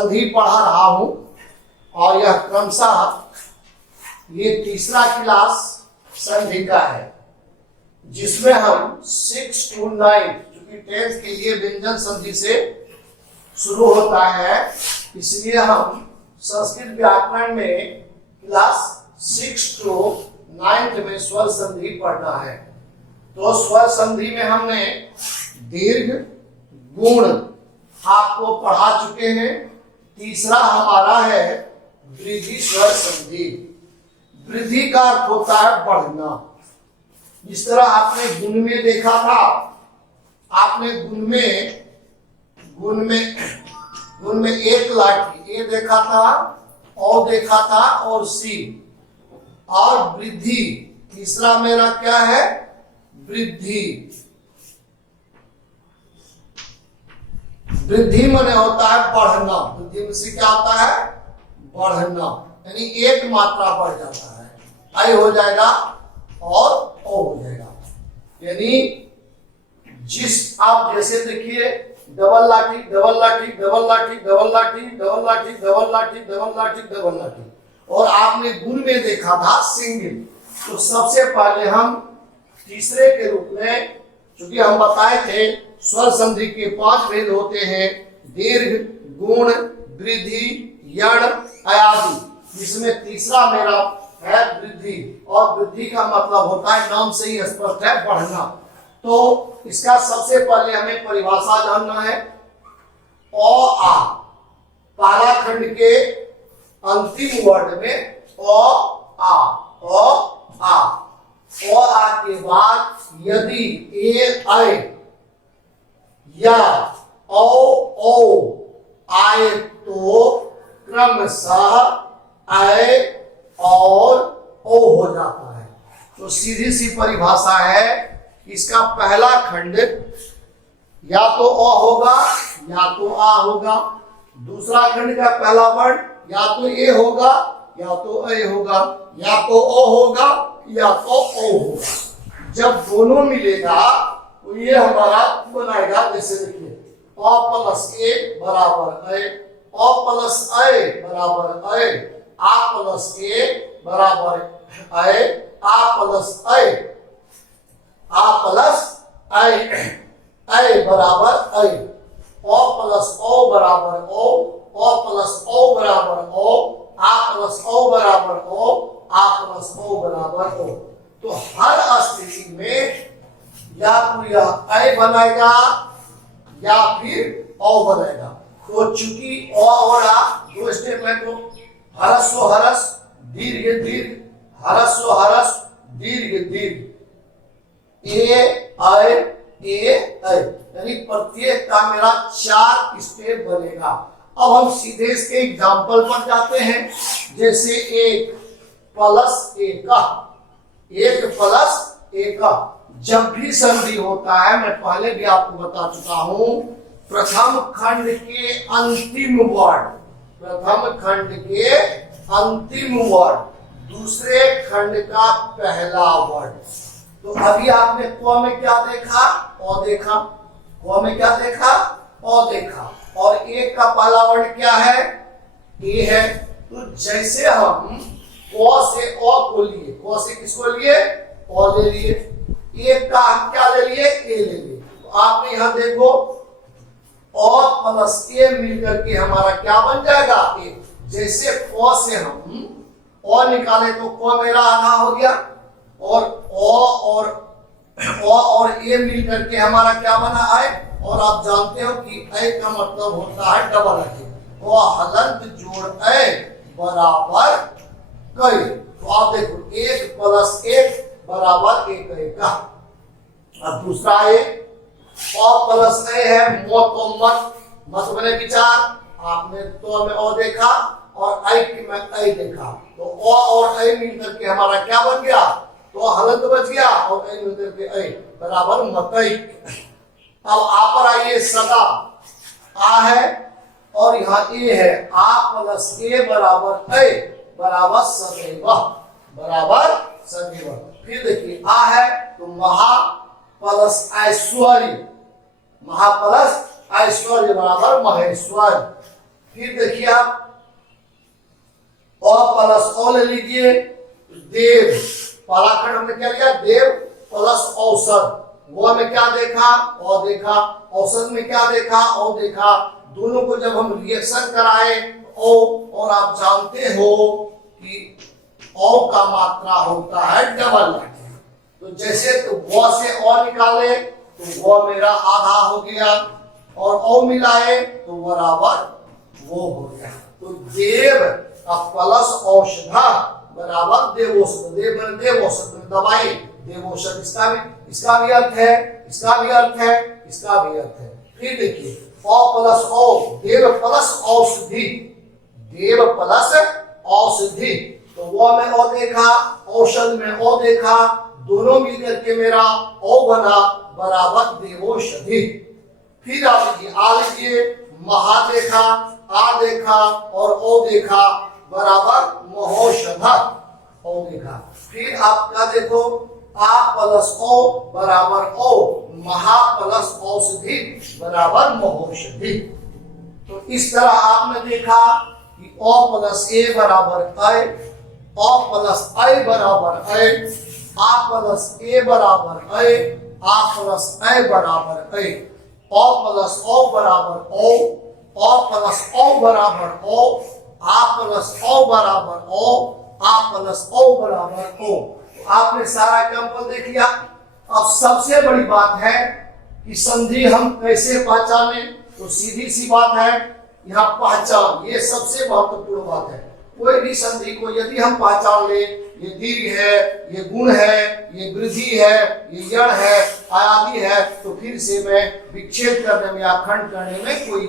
संधि पढ़ा रहा हूं और यह क्रमशः ये तीसरा क्लास संधि का है, जिसमें हम 6 to 9 क्योंकि 10th के लिए व्यंजन संधि से शुरू होता है, इसलिए हम संस्कृत व्याकरण में क्लास 6 to 9 में स्वर संधि पढ़ना है। तो स्वर संधि में हमने दीर्घ गुण आपको पढ़ा चुके हैं। तीसरा हमारा है वृद्धि स्वर संधि। वृद्धि का अर्थ होता है बढ़ना। जिस तरह आपने गुण में देखा था, आपने गुण में एक लाठी ए देखा था, औ देखा था और सी, और वृद्धि तीसरा मेरा क्या है, वृद्धि। वृद्धि माने होता है बढ़ना। वृद्धि में से क्या होता है, बढ़ना, यानी एक मात्रा बढ़ जाता है। आई हो जाएगा और ओ हो जाएगा। यानी जिस आप जैसे देखिए डबल लाठी डबल लाठी डबल लाठी डबल लाठी डबल लाठी डबल लाठी डबल लाठी डबल लाठी, और आपने गुण में देखा था सिंगल। तो सबसे पहले हम तीसरे के रूप में, चूंकि हम बताए थे स्वर संधि के 5 भेद होते हैं, दीर्घ, गुण, वृद्धि, यण, अयादि, जिसमें तीसरा मेरा है वृद्धि। और वृद्धि का मतलब होता है, नाम से ही स्पष्ट है, बढ़ना। तो इसका सबसे पहले हमें परिभाषा जानना है। ओ आ, पहला खंड के अंतिम वर्ड में ओ आ, ओ आ, ओ आ के बाद यदि ए आए या ओ ओ आए तो क्रमशः आए और ओ हो जाता है। तो सीधी सी परिभाषा है, इसका पहला खंड या तो अ होगा या तो आ होगा। दूसरा खंड का पहला वर्ड या तो ए होगा या तो ए होगा, या तो ओ होगा या तो ओ होगा। जब दोनों मिलेगा तो ये हमारा बनाएगा, जैसे देखिए अ प्लस ए बराबर ए, अ प्लस ए बराबर ए, आ प्लस ए बराबर ए, आ प्लस ए, आ प्लस ए बराबर ए, ओ प्लस ओ बराबर ओ, ओ प्लस ओ बराबर ओ, आ प्लस ओ बराबर ओ, आ प्लस ओ बराबर ओ। तो हर स्थिति में या तो यह ए बनाएगा या फिर ओ बनेगा। तो चूंकि ओ और आ दो स्टेप है, तो हरस्व हरस दीर्घ दीर्घ, हरस्व हरस दीर्घ दीर्घ, ए आए ए ऐ, यानी प्रत्येक का मेरा 4 स्टेप बनेगा। अब हम सीधे इसके एग्जाम्पल पर जाते हैं। जैसे एक प्लस एक, एक प्लस एक, जब भी संधि होता है, मैं पहले भी आपको बता चुका हूं, प्रथम खंड के अंतिम वर्ड, प्रथम खंड के अंतिम वर्ड दूसरे खंड का पहला वर्ड। तो अभी आपने क में क्या देखा, ओ देखा, क में क्या देखा, ओ देखा, और एक का पहला वर्ड क्या है, ए है। तो जैसे हम क से ओ को लिए, क से किसको लिए, ओ ले लिए, एक का हम क्या ले लिए, ए ले लिए। तो आपने यहां देखो ओ प्लस ए मिलकर के हमारा क्या बन जाएगा, ए। जैसे क से हम ओ निकाले तो क मेरा आधा हो गया, और ओ और ए मिल करके हमारा क्या बना है। और आप जानते हो कि ए का मतलब होता है डबल ए, ओ हलंत जोड़ ए बराबर कई। तो आप देखो 1 प्लस 1 बराबर 1 ए का। अब दूसरा ए, ओ प्लस ए है, मो तो मत बने विचार। आपने तो में ओ देखा और आई में आई देखा, तो ओ और आई मिल करके हमारा क्या बन गया, तो हलंत बच गया, और आई मिलकर के आई बराबर मतई। अब आ पर आइए, सदा आ है और यहाँ ए है, आ प्लस ए बराबर ए बराबर सदैव, बराबर सदैव। फिर देखिए आ है तो महा प्लस ऐश्वर्य, महा प्लस ऐश्वर्य बराबर महेश्वर। फिर देखिए आप प्लस ओ ले लीजिए, देव पहला खंड हमने क्या लिया, देव प्लस औसत। वो में क्या देखा, ओ देखा। औसत में क्या देखा, ओ देखा। दोनों को जब हम रिएक्शन कराए ओ, और आप जानते हो कि ओ का मात्रा होता है डबल लाठी। तो जैसे तो वो से ओ निकाले तो वो मेरा आधा हो गया, और ओ मिलाए तो बराबर वो हो गया। तो देव का प्लस औषधा बराबर देवौषध। देव बन देवौषध में दवाई, देवौषध इसका भी अर्थ है, इसका भी अर्थ है, इसका भी अर्थ है। फिर देखिए ओ प्लस ओ, देव प्लस औषधि, देव प्लस औषधि। तो वो में ओ देखा, औषध में ओ देखा, दोनों मिलकर के मेरा ओ बना बराबर देवौषधि। फिर आ लीजिए महा देखा, आ देखा और ओ देखा बराबर महौषध, ओ देखा। फिर आपका देखो आ प्लस ओ बराबर ओ, महा प्लस औषधि बराबर महौषधि। तो इस तरह आपने देखा कि ओ प्लस ए बराबर आई, ओ प्लस आई बराबर आई, आ प्लस ए बराबर आई, आ प्लस आई बराबर आई, ओ प्लस ओ बराबर ओ प्लस ओ बराबर ओ, आ प्लस ओ बराबर ओ, आ प्लस ओ बराबर ओ। आपने सारा एग्जाम्पल देख लिया। अब सबसे बड़ी बात है कि संधि हम कैसे पहचाने, तो सीधी सी बात है यहाँ पहचान, ये सबसे महत्वपूर्ण बात है। कोई भी संधि को यदि हम पहचान ले, ये दीर्घ है, ये गुण है, ये वृद्धि है, ये यण है, आदि है, तो फिर से मैं विच्छेद करने में या खंड करने में कोई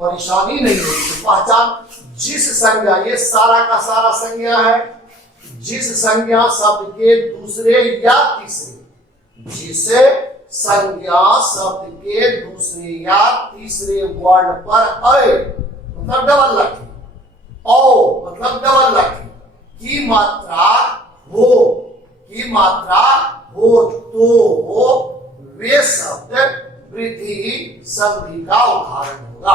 परेशानी नहीं होगी। तो पहचान जिस संज्ञा, ये सारा का सारा संज्ञा है, जिस संज्ञा शब्द के दूसरे या तीसरे, जिसे संज्ञा शब्द के दूसरे या तीसरे वर्ण पर अय मतलब डबल लाठी, ओ मतलब डबल लाठी की मात्रा हो, की मात्रा हो तो हो, वे शब्द वृद्धि संधि का उदाहरण होगा।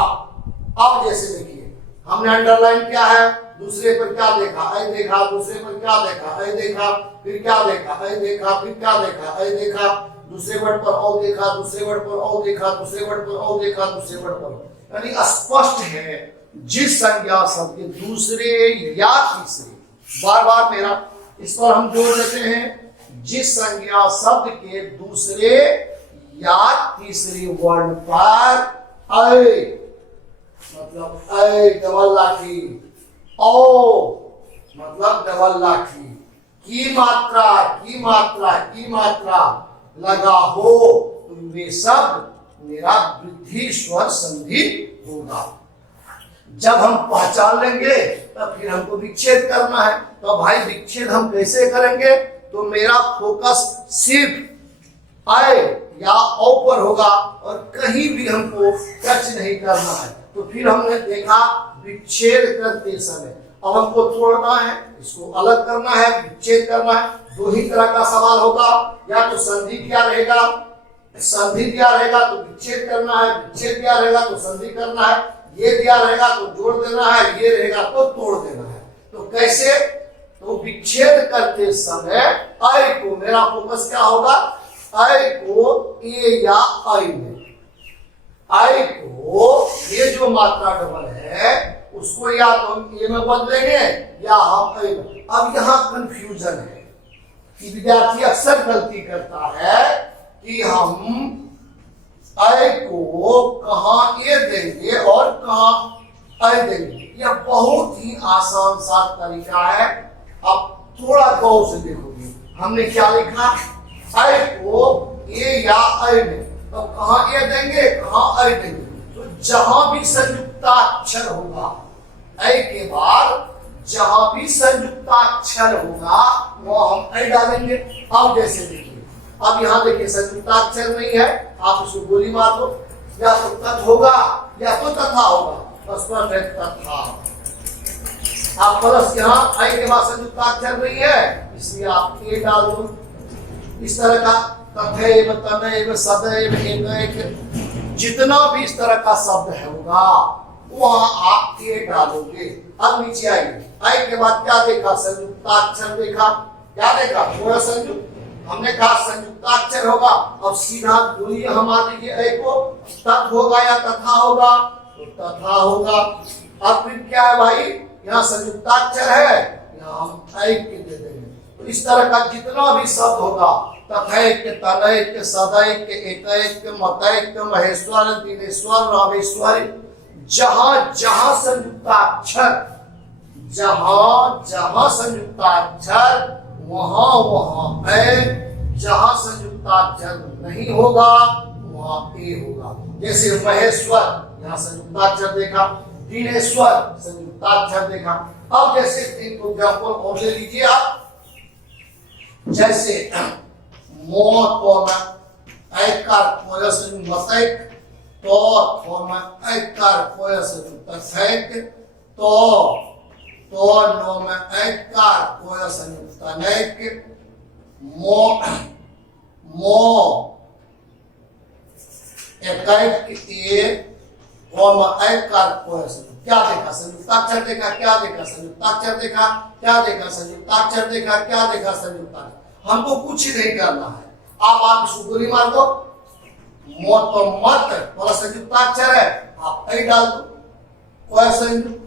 अब जैसे देखिए हमने अंडरलाइन किया है, दूसरे पर क्या देखा, ऐ देखा, दूसरे पर क्या देखा, ऐ देखा, फिर क्या देखा, ऐ देखा, फिर क्या देखा, ऐ देखा, दूसरे वर्ड पर ओ देखा, दूसरे वर्ड पर ओ देखा, दूसरे वर्ड पर ओ देखा, दूसरे वर्ड पर, यानी स्पष्ट है जिस संज्ञा शब्द के दूसरे या तीसरे, बार बार मेरा इस पर हम जोड़ देते हैं, जिस संज्ञा शब्द के दूसरे या तीसरे वर्ण पर ऐ मतलब ऐ डबल लाठी, ओ मतलब डबल लाठी की मात्रा, की मात्रा, की मात्रा लगा हो तो वे शब्द मेरा वृद्धि स्वर संधि होगा। जब हम पहचान लेंगे तब फिर हमको विच्छेद करना है। तो भाई विच्छेद हम कैसे करेंगे, तो मेरा फोकस सिर्फ आए या ओ पर होगा और कहीं भी हमको टच नहीं करना है। तो फिर हमने देखा विच्छेद करते समय अब हमको तोड़ना है, इसको अलग करना है, विच्छेद करना है। दो ही तरह का सवाल होगा, या तो संधि क्या रहेगा, संधि दिया रहेगा तो विच्छेद करना है, विच्छेद दिया रहेगा तो संधि करना है, ये दिया रहेगा तो जोड़ देना है, ये रहेगा तो तोड़ देना है। तो कैसे, तो विच्छेद करते समय आई को, मेरा फोकस क्या होगा, आई को ए या आई में, आई को ये जो मात्रा डबल है उसको या तो हम ए में बदलेंगे या हम आई में। अब यहाँ कंफ्यूजन है कि विद्यार्थी अक्सर गलती करता है कि हम आई को कहाँ ए देंगे और कहाँ आई देंगे। यह बहुत ही आसान सा तरीका है। अब थोड़ा गौर से देखोगे, हमने क्या लिखा, आई को ए या आई में, तो कहाँ ए देंगे, कहाँ आई देंगे। तो जहां भी संयुक्ताक्षर होगा, आई के बाद जहां भी संयुक्ताक्षर होगा वहां हम आई डालेंगे। अब जैसे देखिए, अब यहाँ देखिए संयुक्ताक्षर नहीं है, आप उसको गोली मार दो, या तो तत् होगा या तो तथा होगा, बस पर है तथा। आप प्लस यहाँ आई के बाद संयुक्ताक्षर नहीं है इसलिए आप ए डाल दो। इस तरह का तथैव, तनैव, सदैव, एकैक, जितना भी इस तरह का शब्द है होगा वहां आप ए डालोगे। अब नीचे आइए, आई के बाद क्या देखा? संयुक्ताक्षर देखा। क्या देखा? पूरा संयुक्त, हमने कहा संयुक्ताक्षर होगा। अब सीधा दूरी हम आ दीजिए ए को, तत् होगा या तथा होगा? तो तथा होगा। अब फिर क्या है भाई? यहाँ संयुक्ताक्षर है, यहाँ हम ऐ के दे देंगे। तो इस तरह का जितना भी शब्द होगा, तथैक्य, तनैक्य, सदैक्य, एकैक्य, मतैक्य, महेश्वर, दिनेश्वर, रामेश्वर, जहां जहां संयुक्ताक्षर, जहां जहां संयुक्ताक्षर वहां वहां ए, जहां संयुक्ताक्षर नहीं होगा वहां ए होगा। जैसे महेश्वर, यहाँ संयुक्ताक्षर देखा, दिनेश्वर संयुक्ताक्षर देखा। अब जैसे एक एग्जाम्पल और ले लीजिए आप, जैसे मो तो में ऐकार कोयस मतैक, तो में ऐकार कोयस तथैक, तो नो में ऐकार कोयस तनैक, मो एकैक ए, वो में ऐकार कोयस। क्या देखा? संयुक्ताक्षर देखा। क्या देखा? संयुक्ताक्षर देखा। क्या देखा? संयुक्ताक्षर देखा। क्या देखा? संयुक्ताक्षर। हमको कुछ ही नहीं करना है। आप इसको गोली मार दो, मत तो मत थोड़ा संयुक्ताक्षर है, आप ऐ डाल दो, कोई संयुक्त।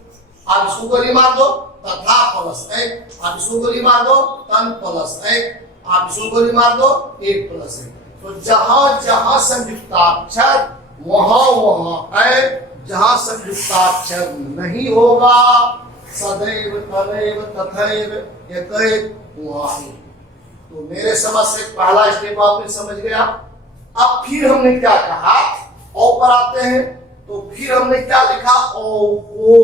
आप इसको गोली मार दो, तथा प्लस एक। आप इसको गोली मार दो, तन प्लस एक। आप इसको गोली मार दो, एक प्लस एक। तो जहां जहां संयुक्ताक्षर वहां वहां है, जहां संयुक्ताक्षर नहीं होगा, सदैव तदैव तथैव एकैक वहां। तो मेरे समझ से पहला स्टेप आपने समझ गया। अब फिर हमने क्या कहा? ओ पर आते हैं, तो फिर हमने क्या लिखा? ओ को,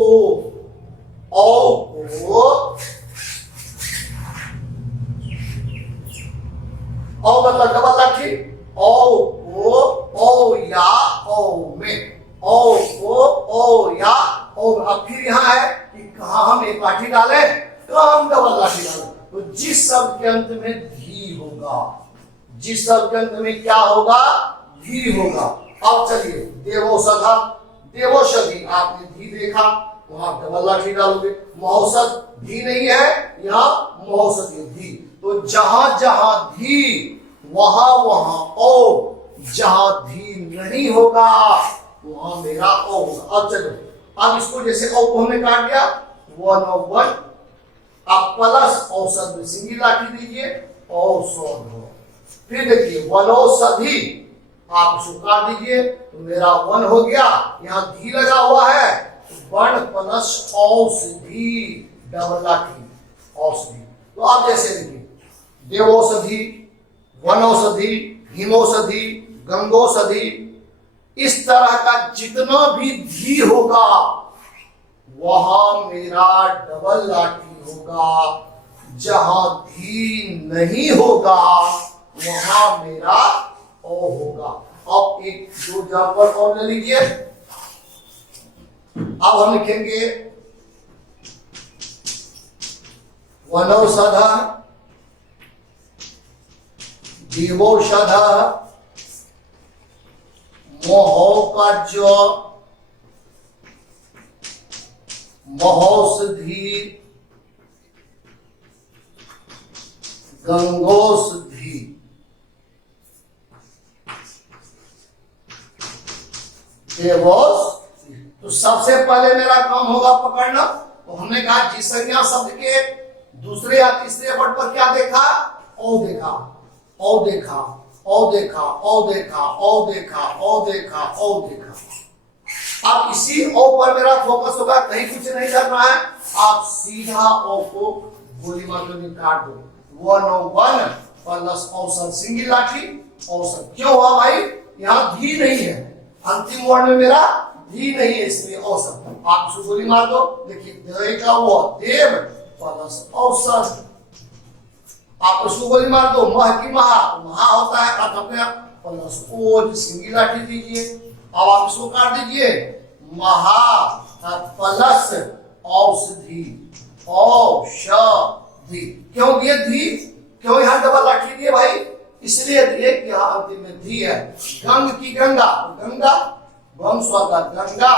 ओ मतलब डबल लाठी, ओ को, ओ या ओ में, ओ को, ओ या ओ। अब फिर यहाँ है कि कहा हम एक लाठी डालें, कहा हम डबल लाठी डालें। तो जिस शब्द के अंत में धी होगा, जिस शब्द के अंत में क्या होगा? धी होगा। अब चलिए देवौषधा, देवौषधि आपने धी देखा, वहां डबल लाठी डालोगे। महौषध धी नहीं है, यहाँ महौषधि धी। तो जहां जहां धी वहां वहां ओ, जहां धी नहीं होगा वहां मेरा ओ होगा। अब चलो, अब इसको जैसे ओ को हमने काट दिया, 1 और 1, आप प्लस औषध में सिंगी लाठी दीजिए, औषध। फिर देखिए वनौषधि, आप इसको काट दीजिए तो मेरा 1 हो गया। यहाँ धी लगा हुआ है, 1 प्लस औषधि, डबल लाठी औषधि। तो आप जैसे देखिए देवौषधि, वनौषधि, हिमौषधि, गंगौषधि, इस तरह का जितना भी धी होगा वहां मेरा डबल लाठी होगा। जहां धी नहीं होगा वहां मेरा ओ होगा। अब एक दो एग्जाम्पल और ले लीजिए। अब हम लिखेंगे वनौषध, देवौषध, महौकाज, महौषधि, गंगौषधि। तो सबसे पहले मेरा काम होगा पकड़ना। तो हमने कहा जिस संज्ञा शब्द के दूसरे या तीसरे वर्ड पर क्या देखा? ओ देखा, ओ देखा, ओ देखा, ओ देखा, ओ देखा, ओ देखा, ओ देखा। अब इसी ओ पर मेरा फोकस होगा, कहीं कुछ नहीं करना है। आप सीधा ओ को गोली मार के काट दो। 1 और 1 प्लस औसत सिंगल लाठी औसत। क्यों हुआ भाई? यहाँ धी नहीं है, अंतिम वर्ण में मेरा धी नहीं है, इसलिए औसत। आप इसको गोली मार दो। देखिए देव का वो देव प्लस औसत। आप उसको गोली मार दो, मह की महा, महा होता है अपने प्लस ओज, सिंगल लाठी दीजिए। अब आप इसको काट दीजिए, महा प्लस औषधि, औषधि। क्यों दिए धी? क्यों यहाँ डबल लाठी दिए भाई? इसलिए दिए कि यहाँ अंतिम में धी है। गंग की गंगा, गंगा वम स्वर्ग गंगा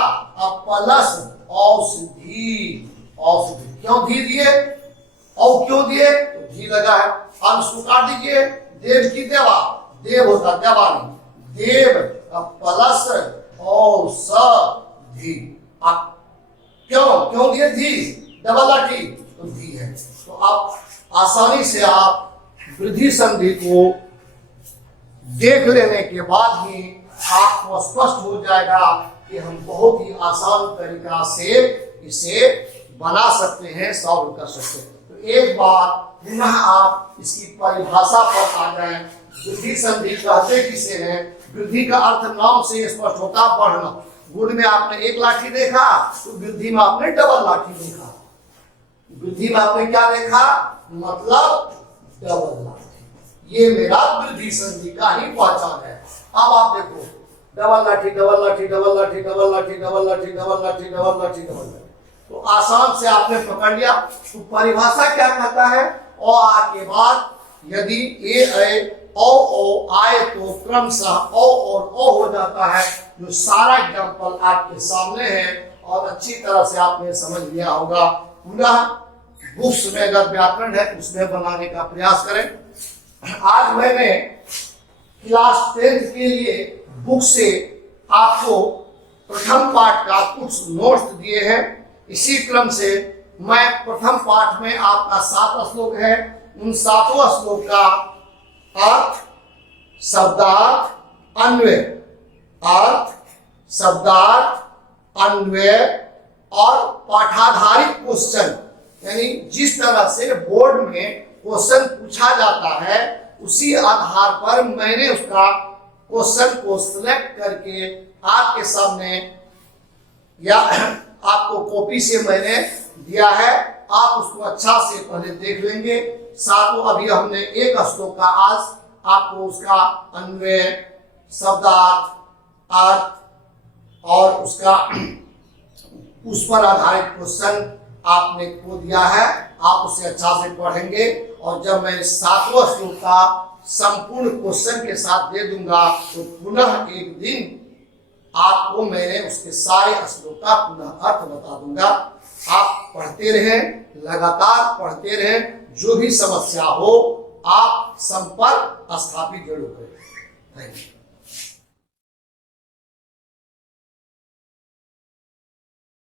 प्लस औषधि। औषधि क्यों धी दिए, और क्यों दिए, तो धी लगा है। अब इसको काट दीजिए, देव की देवा, देव होता देवा नहीं, देव प्लस औषधि। क्यों क्यों दिए धी, डबल लाठी तो धी है। तो आप आसानी से आप वृद्धि संधि को देख लेने के बाद ही आपको स्पष्ट हो जाएगा कि हम बहुत ही आसान तरीका से इसे बना सकते हैं, सॉल्व कर सकते हैं। तो एक बार पुनः आप इसकी परिभाषा पर आ जाएं। वृद्धि संधि कहते किसे हैं? वृद्धि का अर्थ नाम से स्पष्ट होता, बढ़ना। गुण में आपने एक लाठी देखा, तो वृद्धि में आपने डबल लाठी देखा। वृद्धि में आपने क्या देखा, मतलब डबल लाठी। ये मेरा वृद्धि संधि का ही पहचान है। अब आप देखो, डबल लाठी डबल लाठी डबल लाठी डबल लाठी डबल लाठी डबल लाठी डबल लाठी डबल लाठी, तो आसान से आपने पकड़ लिया। तो परिभाषा क्या कहता है, औ आ के बाद यदि ए ओ आए तो क्रमशः ओ और ओ हो जाता है। जो सारा एग्जाम्पल आपके सामने है और अच्छी तरह से आपने समझ लिया होगा। पुनः बुक्स में अगर व्याकरण है उसमें बनाने का प्रयास करें। आज मैंने क्लास 10th के लिए बुक से आपको प्रथम पाठ का कुछ नोट्स दिए हैं। इसी क्रम से मैं प्रथम पाठ में आपका 7 श्लोक है, उन 7 श्लोक का अर्थ, शब्दार्थ, अन्वय, अर्थ, शब्दार्थ, अन्वय और पाठाधारित क्वेश्चन, यानी जिस तरह से बोर्ड में क्वेश्चन पूछा जाता है उसी आधार पर मैंने उसका क्वेश्चन को सिलेक्ट करके आपके सामने या आपको कॉपी से मैंने दिया है। आप उसको अच्छा से पहले देख लेंगे। साथों अभी हमने एक श्लोक का आज आपको उसका अन्वय, शब्दार्थ, अर्थ और उसका उस पर आधारित क्वेश्चन आपने को दिया है। आप उसे अच्छा से पढ़ेंगे और जब मैं 7वां श्लोक का संपूर्ण क्वेश्चन के साथ दे दूंगा तो पुनः एक दिन आपको मैंने उसके सारे श्लोक का पुनः अर्थ बता दूंगा। आप पढ़ते रहें, लगातार पढ़ते रहें। जो भी समस्या हो आप संपर्क स्थापित जरूर करें। Thank you.